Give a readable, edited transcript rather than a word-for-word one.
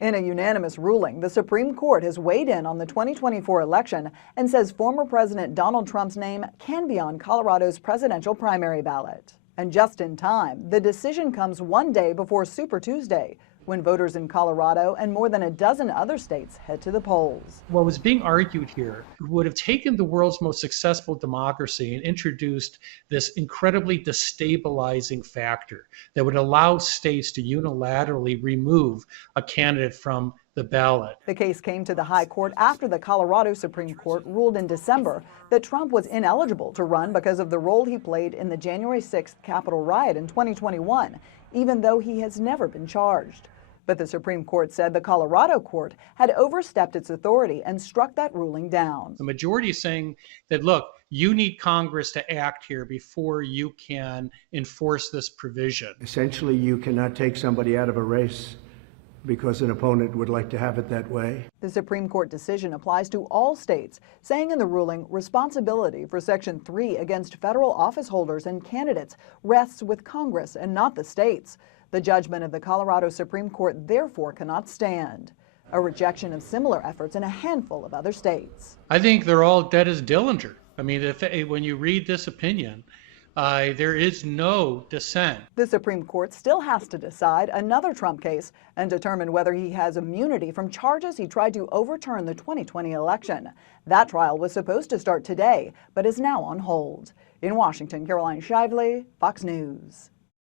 In a unanimous ruling, the Supreme Court has weighed in on the 2024 election and says former President Donald Trump's name can be on Colorado's presidential primary ballot. And just in time, the decision comes one day before Super Tuesday, when voters in Colorado and more than a dozen other states head to the polls. What was being argued here would have taken the world's most successful democracy and introduced this incredibly destabilizing factor that would allow states to unilaterally remove a candidate from the ballot. The case came to the High Court after the Colorado Supreme Court ruled in December that Trump was ineligible to run because of the role he played in the January 6th Capitol riot in 2021, even though he has never been charged. But the Supreme Court said the Colorado court had overstepped its authority and struck that ruling down. The majority is saying that, look, you need Congress to act here before you can enforce this provision. Essentially, you cannot take somebody out of a race because an opponent would like to have it that way. The Supreme Court decision applies to all states, saying in the ruling responsibility for Section 3 against federal office holders and candidates rests with Congress and not the states. The judgment of the Colorado Supreme Court therefore cannot stand. A rejection of similar efforts in a handful of other states. I think they're all dead as Dillinger. I mean, when you read this opinion, there is no dissent. The Supreme Court still has to decide another Trump case and determine whether he has immunity from charges he tried to overturn the 2020 election. That trial was supposed to start today, but is now on hold. In Washington, Caroline Shively, Fox News.